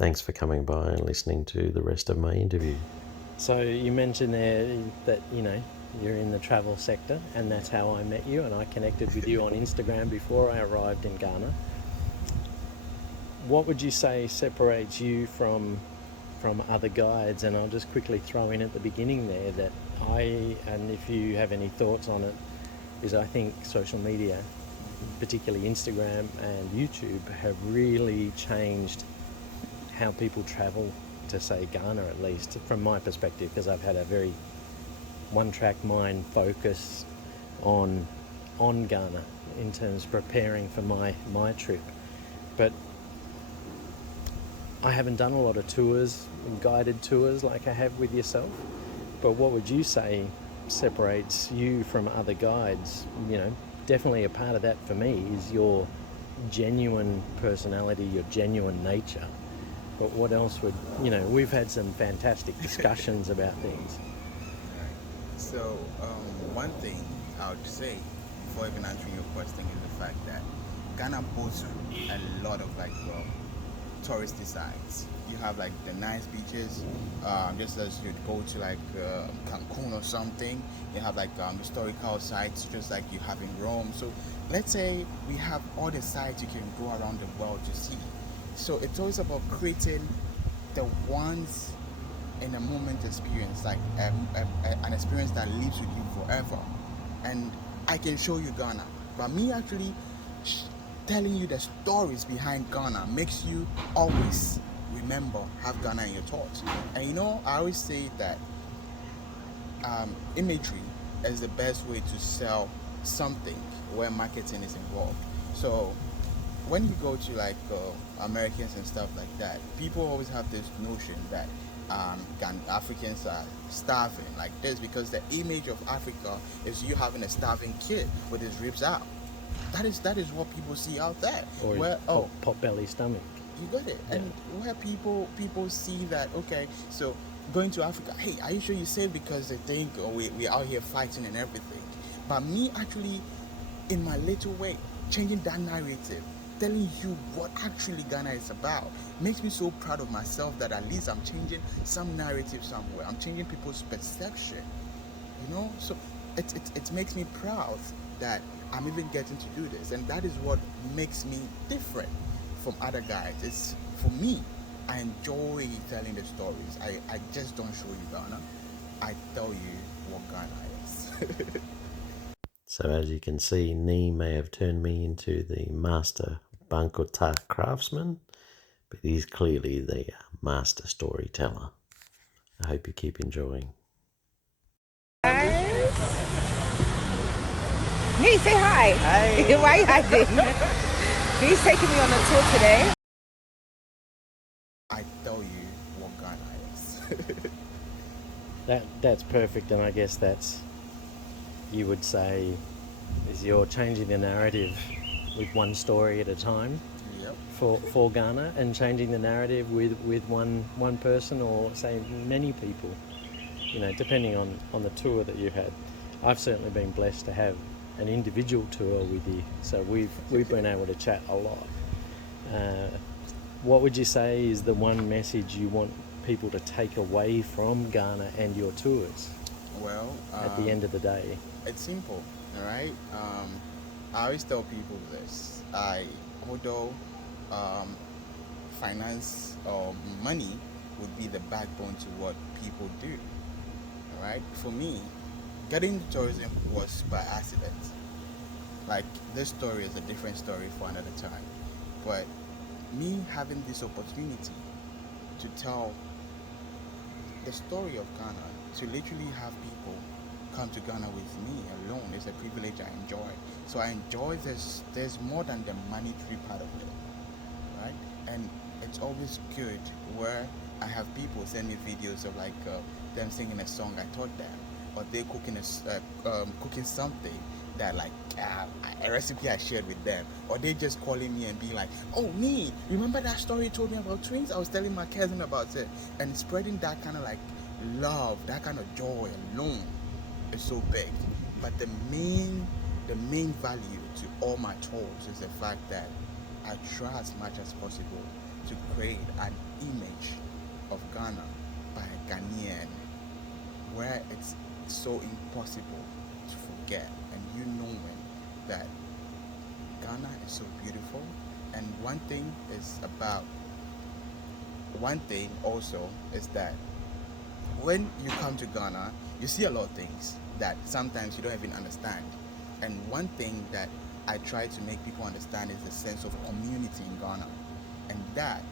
Thanks for coming by and listening to the rest of my interview. So you mentioned there that, you're in the travel sector, and that's how I met you, and I connected with you on Instagram before I arrived in Ghana. What would you say separates you from other guides? And I'll just quickly throw in at the beginning there that and if you have any thoughts on it, is I think social media, particularly Instagram and YouTube, have really changed how people travel to, say, Ghana, at least from my perspective, because I've had a very one-track mind focus on Ghana in terms of preparing for my trip. But I haven't done a lot of tours, guided tours like I have with yourself. But what would you say separates you from other guides? Definitely a part of that for me is your genuine personality, your genuine nature. But what else would, we've had some fantastic discussions about things. Right. So, one thing I would say before even answering your question is the fact that Ghana boasts a lot of touristy sites. You have like the nice beaches, just as you'd go to like Cancun or something. You have like historical sites, just like you have in Rome. So let's say we have all the sites you can go around the world to see. So it's always about creating the ones in a moment experience, like an experience that lives with you forever. And I can show you Ghana, but me actually telling you the stories behind Ghana makes you always have Ghana in your thoughts. And I always say that imagery is the best way to sell something where marketing is involved. So when you go to like Americans and stuff like that, people always have this notion that Africans are starving like this because the image of Africa is you having a starving kid with his ribs out. That is what people see out there. Or pot belly stomach. You got it. Yeah. And where people see that, okay, so going to Africa, hey, are you sure you're safe? Because they think we out here fighting and everything. But me actually, in my little way, changing that narrative, telling you what actually Ghana is about, makes me so proud of myself that at least I'm changing some narrative somewhere. I'm changing people's perception, So it makes me proud that I'm even getting to do this. And that is what makes me different from other guys. It's, for me, I enjoy telling the stories. I just don't show you Ghana. I tell you what Ghana is. So as you can see, Nee may have turned me into the master Bankota craftsman, but he's clearly the master storyteller. I hope you keep enjoying. Nee, say hi. Hi. Why are you hiding? He's taking me on a tour today. I tell you what Ghana is. That's perfect, and I guess that's, you would say, is you're changing the narrative with one story at a time. Yep. For Ghana, and changing the narrative with one person, or say many people, depending on the tour that you had. I've certainly been blessed to have an individual tour with you, so we've been able to chat a lot. What would you say is the one message you want people to take away from Ghana and your tours? Well, at the end of the day, it's simple, all right. I always tell people this. Although finance or money would be the backbone to what people do, all right. For me, getting into tourism was by accident. Like, this story is a different story for another time, but me having this opportunity to tell the story of Ghana, to literally have people come to Ghana with me alone, is a privilege I enjoy. So I enjoy this. There's more than the monetary part of it, right? And it's always good where I have people send me videos of like them singing a song I taught them, or they cooking something that like a recipe I shared with them, or they just calling me and being like, oh, me, remember that story you told me about twins? I was telling my cousin about it. And spreading that kind of like love, that kind of joy alone is so big. But the main value to all my tours is the fact that I try as much as possible to create an of Ghana by a Ghanaian, where it's so impossible to forget, and you knowing that Ghana is so beautiful. And one thing also is that when you come to Ghana, you see a lot of things that sometimes you don't even understand. And one thing that I try to make people understand is the sense of community in Ghana. And that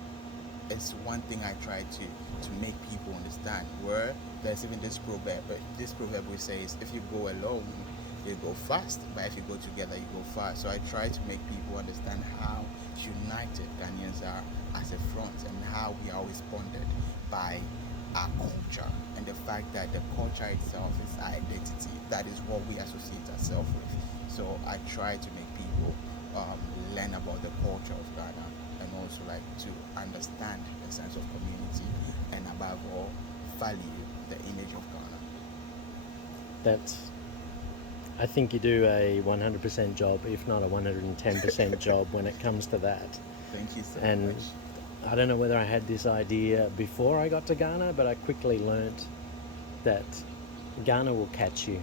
is one thing I try to make people understand. Where there's even this proverb which says, if you go alone, you go fast, but if you go together, you go far. So I try to make people understand how united Ghanaians are as a front, and how we are always bonded by our culture, and the fact that the culture itself is our identity. That is what we associate ourselves with. So I try to make people learn about the culture of Ghana, and also like to understand the sense of community, and above all, value the image of Ghana. I think you do a 100% job, if not a 110% job when it comes to that. Thank you so And much. I don't know whether I had this idea before I got to Ghana, but I quickly learnt that Ghana will catch you.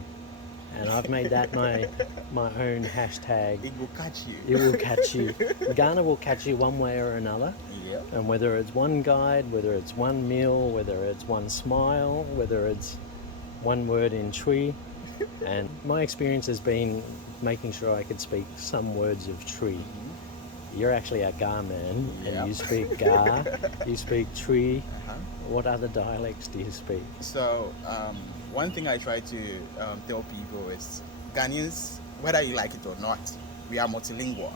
And I've made that my own hashtag. It will catch you. It will catch you. Ghana will catch you one way or another. Yeah. And whether it's one guide, whether it's one meal, whether it's one smile, whether it's one word in Twi. And my experience has been making sure I could speak some words of Twi. You're actually a Ga man, Yep. and you speak Ga, you speak Twi. Uh-huh. What other dialects do you speak? So one thing I try to tell people is Ghanaians, whether you like it or not, we are multilingual,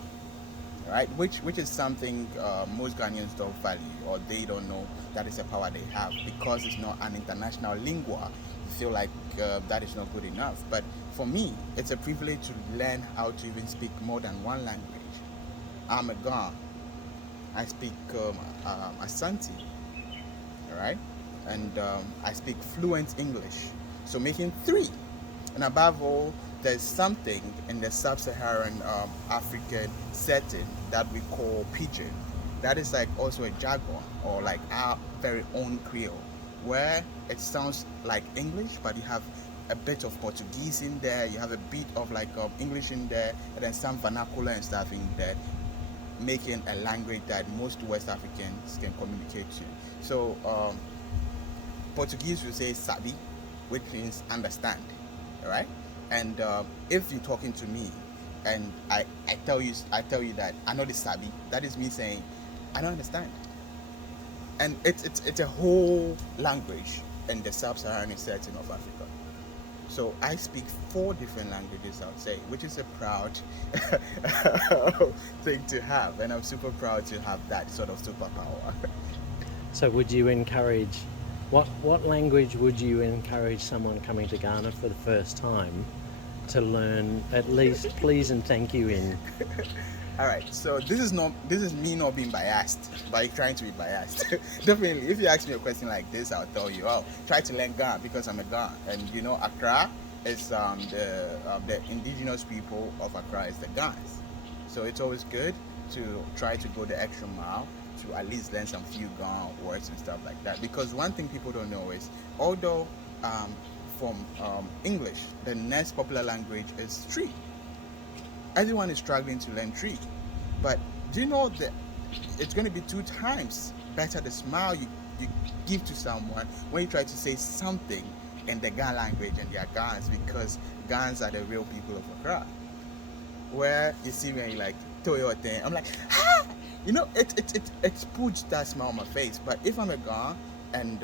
right? Which is something most Ghanaians don't value, or they don't know that is a power they have, because it's not an international lingua. You feel like that is not good enough. But for me, it's a privilege to learn how to even speak more than one language. I'm a Ga. I speak Asante, right? And I speak fluent English. So making 3. And above all, there's something in the sub-Saharan African setting that we call pidgin. That is like also a jargon, or like our very own Creole, where it sounds like English, but you have a bit of Portuguese in there, you have a bit of like English in there, and then some vernacular and stuff in there, making a language that most West Africans can communicate to. So Portuguese will say sabi, which means understand, right? And if you're talking to me and I tell you that I know the sabi, that is me saying I don't understand. And it's a whole language in the sub-Saharan setting of Africa. So I speak 4 different languages, I would say, which is a proud thing to have, and I'm super proud to have that sort of superpower. So would you encourage, what language would you encourage someone coming to Ghana for the first time to learn at least please and thank you in? All right, so this is me not being biased, but trying to be biased. Definitely, if you ask me a question like this, I'll tell you, try to learn Ga, because I'm a Ga, and you know, Accra is the indigenous people of Accra is the Gans. So it's always good to try to go the extra mile to at least learn some few Ga words and stuff like that. Because one thing people don't know is, although from English, the next popular language is Twi. Everyone is struggling to learn Twi, but do you know that it's going to be 2 times better the smile you give to someone when you try to say something in the Ga language and they are Gans, because Gans are the real people of Accra. Where you see me and you're like, Toyo thing, I'm like, ah! You know, it puts that smile on my face. But if I'm a Ga and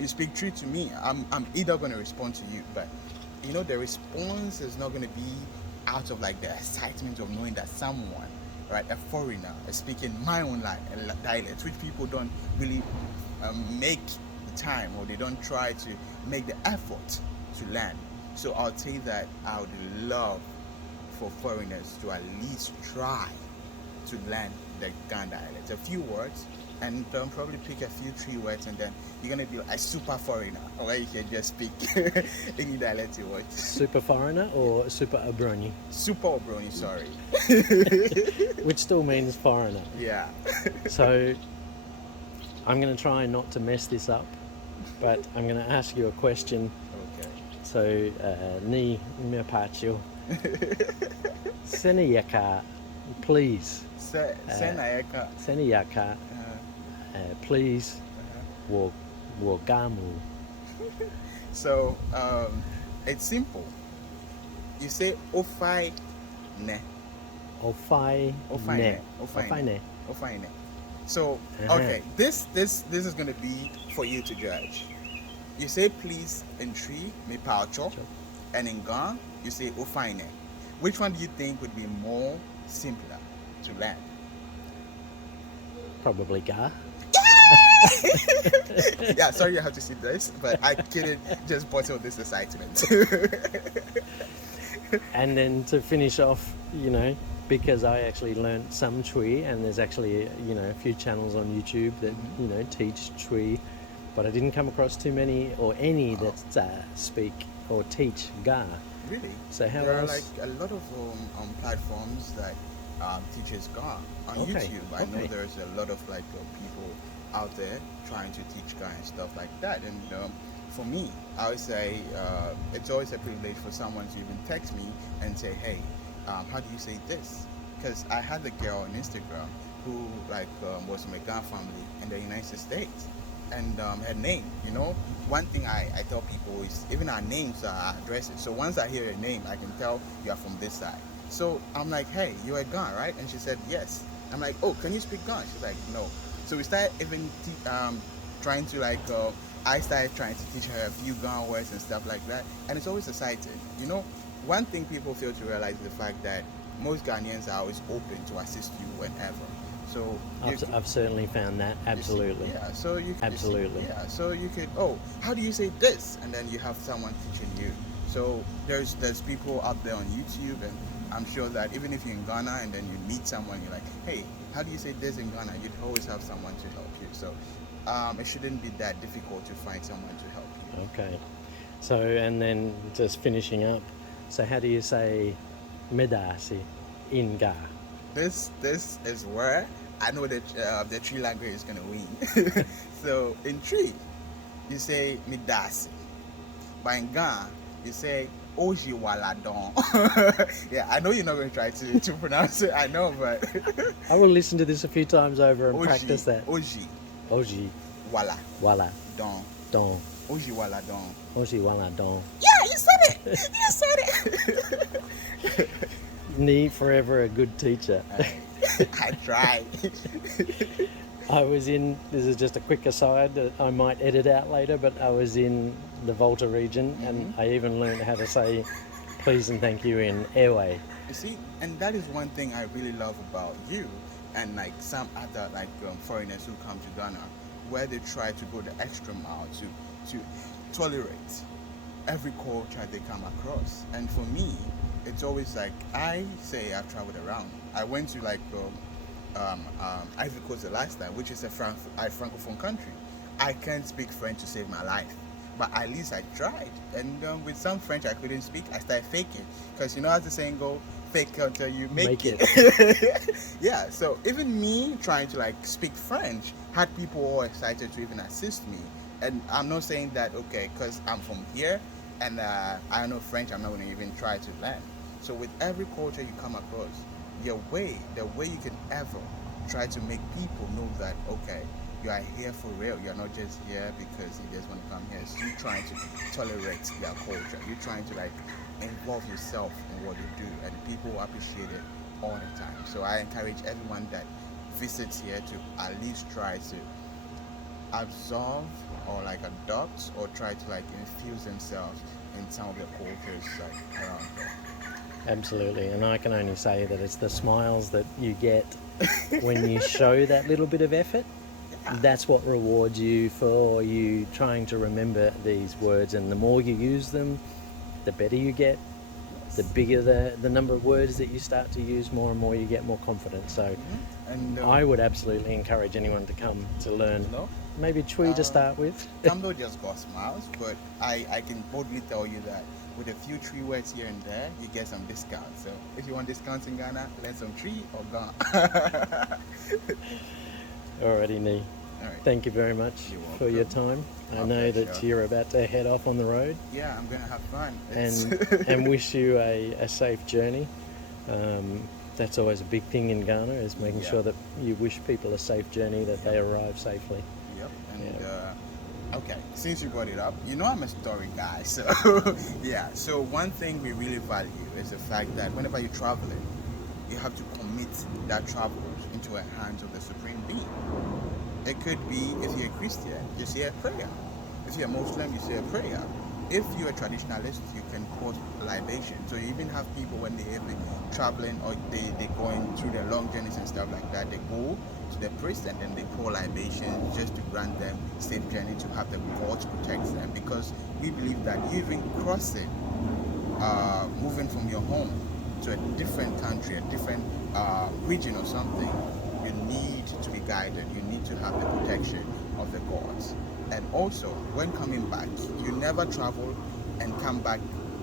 you speak Twi to me, I'm either going to respond to you, but you know, the response is not going to be out of like the excitement of knowing that someone, right, a foreigner, is speaking my own dialect, which people don't really make the time, or they don't try to make the effort to learn. So I'll say that I would love for foreigners to at least try to learn the Ga dialect, a few words, and probably pick a few 3 words, and then you're going to be a super foreigner, or you can just speak any dialect you want. Super foreigner or super Obroni? Super Obroni, sorry. Which still means foreigner. Yeah. So I'm going to try not to mess this up, but I'm going to ask you a question. Okay. So, ni me pacho. Senayaka, please. Senayaka. Senayaka, please. Wo gamu. So it's simple. You say ofai ne. Ofai ne. Ofai ne. Ofai ne. So okay, this is gonna be for you to judge. You say please in Tree, me paucho, and in Ga, you say ofai ne. Which one do you think would be more simpler to learn? Probably ga. Yeah, sorry you have to see this, but I couldn't just bottle this excitement. And then to finish off, because I actually learnt some Chui, and there's actually, a few channels on YouTube that, teach Chui, but I didn't come across too many or any that speak or teach Ga. Really? So how there else? are like a lot of platforms that teaches Ga on YouTube. I know there's a lot of people out there trying to teach Ga and stuff like that. And for me, I would say it's always a privilege for someone to even text me and say, hey, how do you say this? Because I had a girl on Instagram who was from a Ga family in the United States. And her name, one thing I tell people is even our names are addresses. So once I hear your name, I can tell you are from this side. So I'm like, hey, you're a Ga, right? And she said, yes. I'm like, oh, can you speak Ga? She's like, no. So we started even trying to I started trying to teach her a few Ga words and stuff like that. And it's always exciting. One thing people fail to realize is the fact that most Ghanaians are always open to assist you whenever. So I've certainly found that, absolutely. Yeah, so you could, absolutely. So you could, how do you say this? And then you have someone teaching you. So there's people out there on YouTube, and I'm sure that even if you're in Ghana and then you meet someone, you're like, hey, how do you say this in Ghana? You'd always have someone to help you. So it shouldn't be that difficult to find someone to help you. Okay. So, and then just finishing up, so how do you say medasi in Ga? This is where I know that the Tree language is gonna win. So in Tree, you say midasi, but in Ga, you say oji waladon. Yeah, I know you're not gonna try to pronounce it. I know, but I will listen to this a few times over and practice that. Oji wala don. Oji waladon. Oji waladon. Yeah, you said it. You said it. Ni forever a good teacher. I tried. I was in, this is just a quick aside that I might edit out later, but I was in the Volta region, and I even learned how to say please and thank you in Airway. You see, and that is one thing I really love about you and some other foreigners who come to Ghana, where they try to go the extra mile to tolerate every culture they come across. And for me, it's always I say I've traveled around. I went to Ivory Coast the last time, which is a francophone country. I can't speak French to save my life, but at least I tried. And with some French I couldn't speak, I started faking, because as the saying go, fake until you make it. Yeah, so even me trying to speak French had people all excited to even assist me. And I'm not saying that because I'm from here and I don't know French, I'm not going to even try to learn. So with every culture you come across, the way you can ever try to make people know that you are here for real. You're not just here because you just want to come here. So you're trying to tolerate their culture. You're trying to involve yourself in what you do, and people appreciate it all the time. So I encourage everyone that visits here to at least try to absorb or adopt or try to infuse themselves in some of the cultures around here. Absolutely, and I can only say that it's the smiles that you get when you show that little bit of effort. That's what rewards you for you trying to remember these words, and the more you use them, the better you get. The bigger the number of words that you start to use, more and more you get more confident. So and I would absolutely encourage anyone to come to learn. Maybe Chui to start with. Cambo just got smiles, but I can boldly tell you that with a few Tree words here and there, you get some discounts. So if you want discounts in Ghana, learn some Tree or Ghana. Alrighty, Nee. All right. Thank you very much You're for your welcome. time. I My know that pleasure. you're about to head off on the road, Yeah, I'm gonna have fun. and wish you a safe journey. That's always a big thing in Ghana, is making Yeah. sure that you wish people a safe journey, that they arrive safely. Yep. And Yeah. okay, since you brought it up, I'm a story guy, so yeah. So one thing we really value is the fact that whenever you're traveling, you have to commit that travel into the hands of the Supreme Being. It could be, if you're a Christian, you say a prayer. If you're a Muslim, you say a prayer. If you're a traditionalist, you can quote libation. So you even have people when they're traveling, or they're going through their long journeys and stuff like that, they go to the priest and then they pour libation just to grant them safe journey, to have the gods protect them. Because we believe that even crossing, moving from your home to a different country, a different region or something, you need to be guided. You need to have the protection of the gods. And also, when coming back, you never travel and come back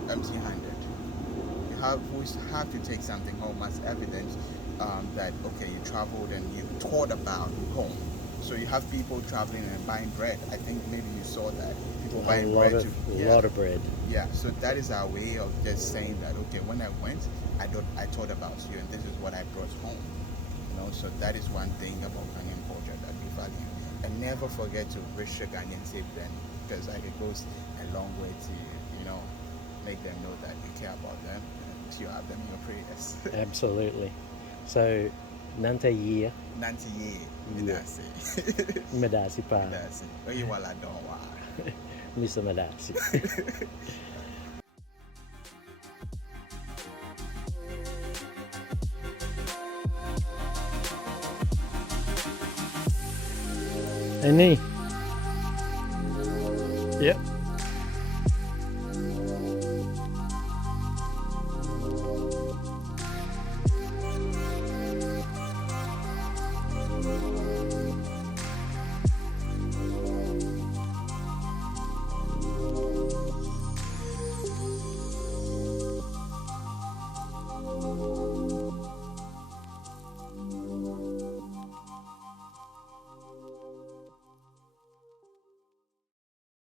empty-handed. You always have to take something home as evidence that, okay, you traveled and you thought about home. So you have people traveling and buying bread. I think maybe you saw that. People A buying lot bread. of lot of bread. Yeah, so that is our way of just saying that, okay, when I went, I thought about you, and this is what I brought home. So that is one thing about Ghanaian culture that we value. And never forget to wish your Ghanaian safe then, because it goes a long way to, make them know that you care about them and you have them in your prayers. Absolutely. So, Nante Year, Nanti ye, Yeah. Medasi. Medasi Pa, Medasi. Oye wala don't wa. Mr. Medasi. Any? Yep.